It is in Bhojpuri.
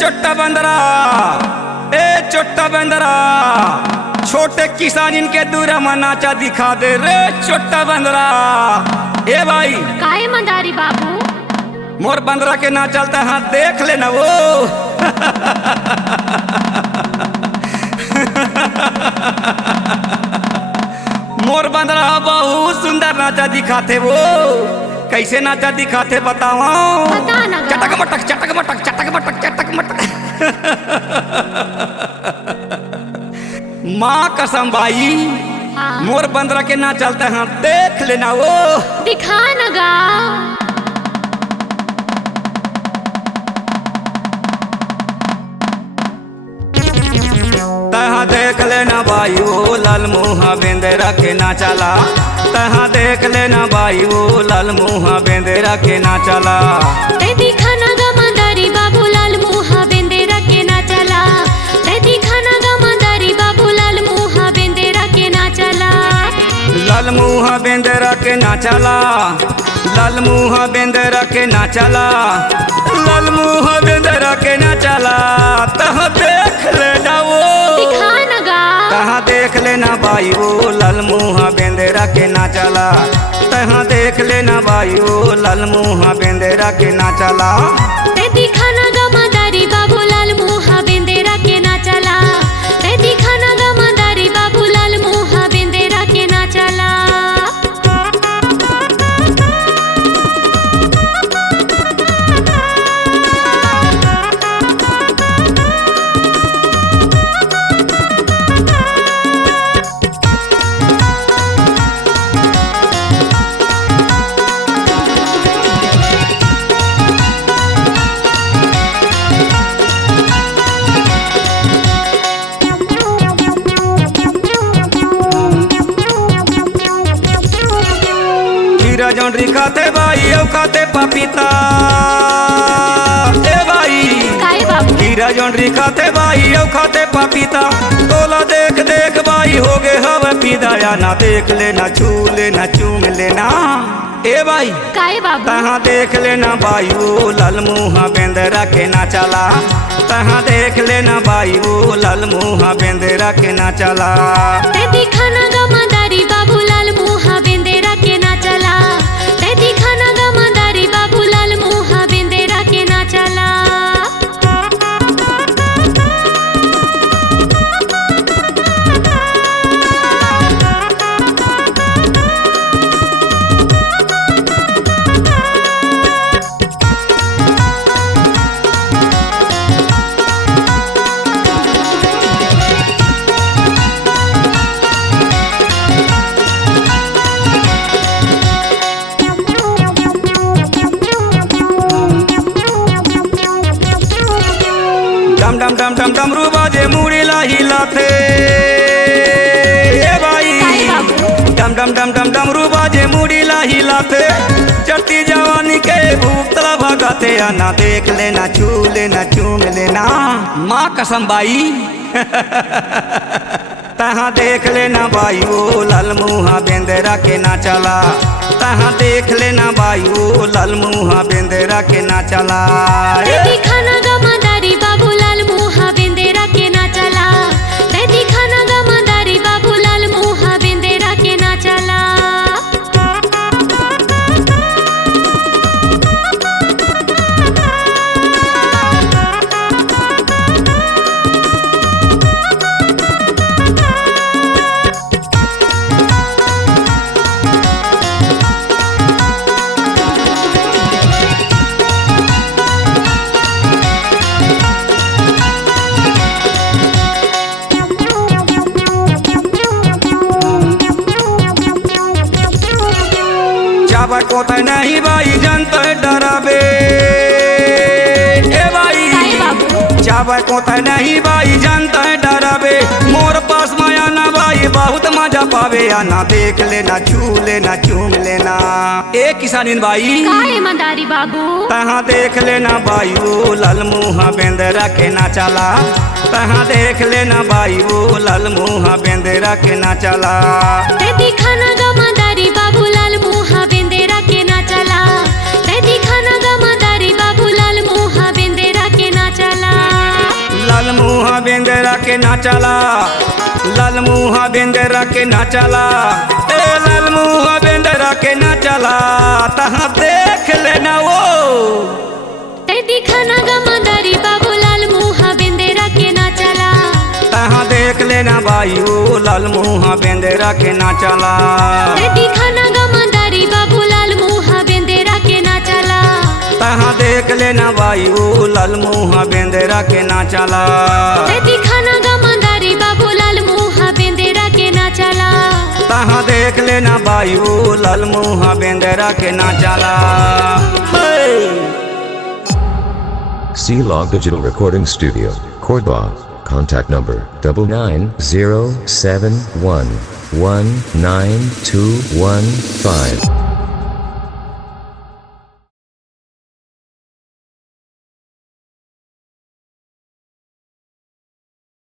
चोट्टा बंदरा, ए चोट्टा बंदरा, छोटे किसान इनके दूर नाचा दिखा दे रे चोट्टा बंदरा। ए भाई काहे मंदारी बाबू, मोर बंदरा के ना चलता हाँ देख लेना वो। मोर बंदरा बहुत सुंदर नाचा दिखाते वो। कैसे नाचा दिखाते बताओ? बता ना गा। चटक मटक चटक मटक चटक मटक चटक मटक। माँ कसम भाई, हाँ। मोर बंदरा के ना चलता हाँ देख लेना वो। दिखा ना गा। तहाँ देख लेना भाई वो लाल मुहा बेंदेरा के ना चला। तहाँ देख लेना भाई वो लाल मुहा बेंदेरा के ना चला। ते दिखा ना गा मंदारी बाबू लाल मुहा बेंदेरा के ना चला। ते दिखा ना गा मंदारी बाबू लाल मुहा बेंदेरा के ना चला। लाल मुहा बेंदेरा के ना चला। लाल मुहा बेंदेरा के ना चला। लाल मुहा बेंदेरा के ना चला। तहाँ देख लेना वो। दिखा ना गा। तहाँ देख लेना भाई वो लाल मुहा बेंदेरा के ना चला। तहाँ देख लेना भाई वो लाल मुहा बेंदेरा के ना चला। ते दिखा ना गा मंदारी बाबू लाल मुहा बेंदेरा के ना चला। ते दिखा ना गा मंदारी बाबू लाल मुहा बेंदेरा के ना चला। खीरा जौनरी खाते भाई औ खाते पपीता। ए भाई काहे बाबू, खीरा जौनरी खाते भाई औ खाते पपीता। तोला देख देख भाई हो गए हवा पीदा। या ना देख लेना छू लेना चूम लेना। ए भाई काहे बाबू, तहाँ देख लेना भाई वो लाल मुहा बेंदेरा के ना चला। तहाँ देख लेना भाई वो लाल मुहा बेंदेरा के ना चला। ते दिखा ना गा मंदारी बाबू लाल मुहा बेंदेरा के ना चला। ते दिखा ना गा मंदारी बाबू लाल मुहा बेंदेरा के ना चला। डम डम डम डम डमरू बाजे मुड़ी लाही लाथे। ए भाई डम डम डम डम डमरू बाजे मुड़ी लाही लाथे। चढ़ती जवानी के भूख तला भगाते। या ना देख लेना छू लेना चूम लेना। माँ कसम भाई। तहाँ देख लेना भाई वो लाल मुहा बेंदेरा के ना चला। तहाँ देख लेना भाई वो लाल मुहा बेंदेरा के ना चला। ते दिखा ना गा मंदारी बाबू लाल मुहा बेंदेरा के ना चला। ते दिखा ना गा मंदारी बाबू लाल मुहा बेंदेरा के ना चला। जाबा कोता नहीं भाई जनता डराबे। ए भाई जाबा कोता नहीं भाई जनता डराबे। मोर पास माया ना भाई बहुत मजा पावे। या ना देख लेना छू लेना चूम लेना। ए किसानिन भाई काहे मंदारी बाबू, तहाँ देख लेना भाई वो लाल मुहा बेंदेरा के ना चला। तहाँ देख लेना भाई वो लाल मुहा बेंदेरा के ना चला। ते दिखा ना गा मंदारी बाबू लाल मुहा बेंदेरा के ना चला। ते दिखा ना गा मंदारी बाबू लाल मुहा बेंदेरा के ना चला। ना चला लाल मुहा बेंदरा के ना चला ए लाल मुहा बेंदरा के ना चला तहाँ देख लेना वो ते दिखाना गमदारी बाबू लाल मुहा बेंदेरा के ना चला तहाँ देख लेना भाई वो लाल मुहा बेंदरा के ना चला ते दिखाना गमदारी बाबू लाल मुहा बेंदेरा के ना चला तहाँ देख लेना भाई वो लाल मुहा बेंदरा के ना चला ते दिखाना गमदारी बाबू लाल मुहा बेंदेरा के ना चला तहाँ देख लेना भाई वो लाल मुहा बेंदरा के ना चला C-Log Digital Recording Studio, Cordoba. Contact number 99071192215.